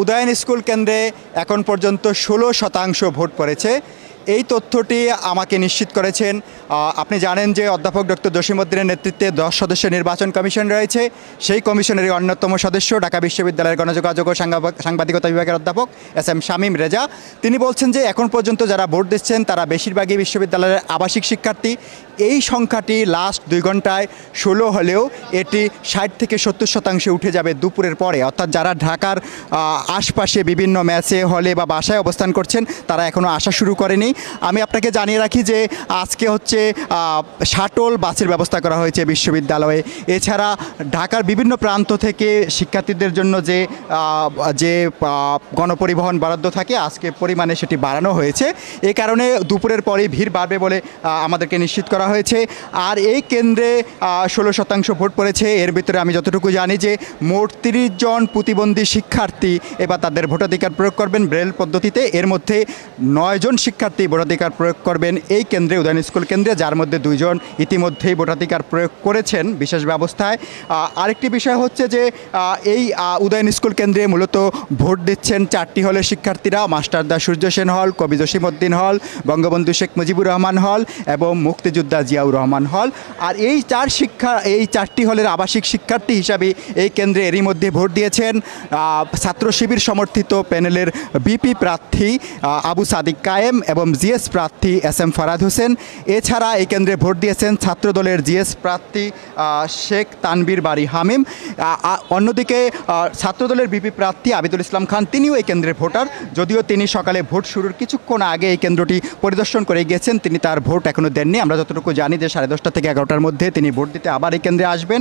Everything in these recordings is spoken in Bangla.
উদয়ন স্কুল কেন্দ্রে এখন পর্যন্ত 16% ভোট পড়েছে। এই তথ্যটি আমাকে নিশ্চিত করেছেন। আপনি জানেন যে অধ্যাপক ডক্টর জসিমউদ্দিনের নেতৃত্বে 10 সদস্যের নির্বাচন কমিশন রয়েছে। সেই কমিশনেরই অন্যতম সদস্য ঢাকা বিশ্ববিদ্যালয়ের গণযোগাযোগ ও সাংবাদিকতা বিভাগের অধ্যাপক এস.এম. শামীম রেজা। তিনি বলছেন যে এখন পর্যন্ত যারা ভোট দিচ্ছেন তারা বেশিরভাগই বিশ্ববিদ্যালয়ের আবাসিক শিক্ষার্থী। এই সংখ্যাটি লাস্ট 2 ঘন্টায় 16 হলেও এটি 60 থেকে 70% উঠে যাবে দুপুরের পরে। অর্থাৎ যারা ঢাকার আশপাশে বিভিন্ন ম্যাচে হলে বা বাসায় অবস্থান করছেন তারা এখনও আসা শুরু করেনি। আমি আপনাকে জানিয়ে রাখি যে আজকে হচ্ছে শাটল বাসের ব্যবস্থা করা হয়েছে বিশ্ববিদ্যালয়ে। এছাড়া ঢাকার বিভিন্ন প্রান্ত থেকে শিক্ষার্থীদের জন্য যে গণপরিবহন বরাদ্দ থাকে আজকে পরিমাণে সেটি বাড়ানো হয়েছে। এই কারণে দুপুরের পরেই ভিড় বাড়বে বলে আমাদেরকে নিশ্চিত করা হয়েছে। আর এই কেন্দ্রে 16% ভোট পড়েছে। এর ভিতরে আমি যতটুকু জানি যে মোট 30 জন প্রতিবন্ধী শিক্ষার্থী এবার তাদের ভোটাধিকার প্রয়োগ করবেন ব্রেল পদ্ধতিতে। এর মধ্যে 9 জন শিক্ষার্থী ভোটাধিকার প্রয়োগ করবেন এই কেন্দ্রে, উদয়ন স্কুল কেন্দ্রে, যার মধ্যে 2 জন ইতিমধ্যেই ভোটাধিকার প্রয়োগ করেছেন বিশেষ ব্যবস্থায়। আরেকটি বিষয় হচ্ছে যে এই উদয়ন স্কুল কেন্দ্রে মূলত ভোট দিচ্ছেন 4টি হলের শিক্ষার্থীরা: মাস্টারদা সূর্য সেন হল, কবি জসিমউদ্দিন হল, বঙ্গবন্ধু শেখ মুজিবুর রহমান হল এবং মুক্তিযোদ্ধা জিয়াউর রহমান হল। আর এই 4টি হলের আবাসিক শিক্ষার্থী হিসাবে এই কেন্দ্রে এরই মধ্যে ভোট দিয়েছেন ছাত্র শিবির সমর্থিত প্যানেলের বিপি প্রার্থী আবু সাদিক কায়েম এবং জিএস প্রার্থী এস.এম. ফরহাদ হোসেন। এছাড়া এই কেন্দ্রে ভোট দিয়েছেন ছাত্রদলের জিএস প্রার্থী শেখ তানবীর বারী হামিম। অন্যদিকে ছাত্রদলের বিপি প্রার্থী আবিদুল ইসলাম খান, তিনিও এই কেন্দ্রের ভোটার। যদিও তিনি সকালে ভোট শুরুর কিছুক্ষণ আগে এই কেন্দ্রটি পরিদর্শন করে গিয়েছেন, তিনি তার ভোট এখনও দেননি। আমরা যতটুকু জানি যে 10:30 থেকে 11টার মধ্যে তিনি ভোট দিতে আবার এই কেন্দ্রে আসবেন।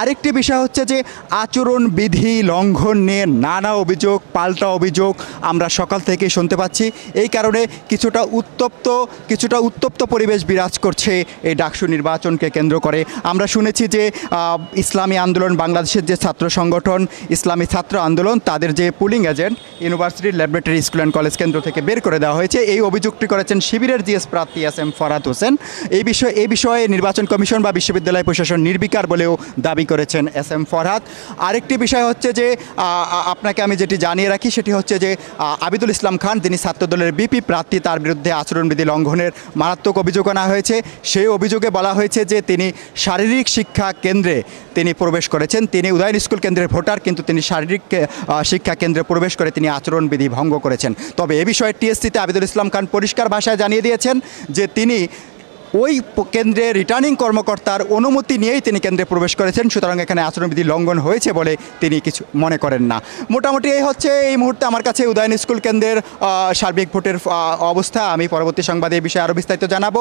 আরেকটি বিষয় হচ্ছে যে আচরণবিধি লঙ্ঘন নিয়ে নানা অভিযোগ, পাল্টা অভিযোগ আমরা সকাল থেকেই শুনতে পাচ্ছি। এই কারণে কিছুটা উত্তপ্ত পরিবেশ বিরাজ করছে এই ডাকসু নির্বাচনকে কেন্দ্র করে। আমরা শুনেছি যে ইসলামী আন্দোলন বাংলাদেশের যে ছাত্র সংগঠন ইসলামী ছাত্র আন্দোলন, তাদের যে পুলিং এজেন্ট ইউনিভার্সিটির ল্যাবরেটরি স্কুল অ্যান্ড কলেজ কেন্দ্র থেকে বের করে দেওয়া হয়েছে। এই অভিযোগটি করেছেন শিবিরের জিএস প্রার্থী এস.এম. ফরহাদ হোসেন। এই বিষয়ে নির্বাচন কমিশন বা বিশ্ববিদ্যালয় প্রশাসন নির্বিকার বলেও দাবি করেছেন এস.এম. ফরহাদ। আরেকটি বিষয় হচ্ছে যে আপনাকে আমি যেটি জানিয়ে রাখি সেটি হচ্ছে যে আবিদুল ইসলাম খান, যিনি ছাত্রদলের বিপি প্রার্থী, তার বিরুদ্ধে আচরণবিধি লঙ্ঘনের মারাত্মক অভিযোগ আনা হয়েছে। সেই অভিযোগে বলা হয়েছে যে তিনি শারীরিক শিক্ষা কেন্দ্রে তিনি প্রবেশ করেছেন। তিনি উদয়ন স্কুল কেন্দ্রের ভোটার, কিন্তু তিনি শারীরিক শিক্ষা কেন্দ্রে প্রবেশ করে তিনি আচরণবিধি ভঙ্গ করেছেন। তবে এ বিষয়ে টিএসসিতে আবিদুল ইসলাম খান পরিষ্কার ভাষায় জানিয়ে দিয়েছেন যে তিনি ওই কেন্দ্রে রিটার্নিং কর্মকর্তার অনুমতি নিয়েই তিনি কেন্দ্রে প্রবেশ করেছেন, সুতরাং এখানে আচরণবিধি লঙ্ঘন হয়েছে বলে তিনি কিছু মনে করেন না। মোটামুটি এই হচ্ছে এই মুহূর্তে আমার কাছে উদয়ন স্কুল কেন্দ্রের সার্বিক ভোটের অবস্থা। আমি পরবর্তী সংবাদে এই বিষয়ে আরও বিস্তারিত জানাবো।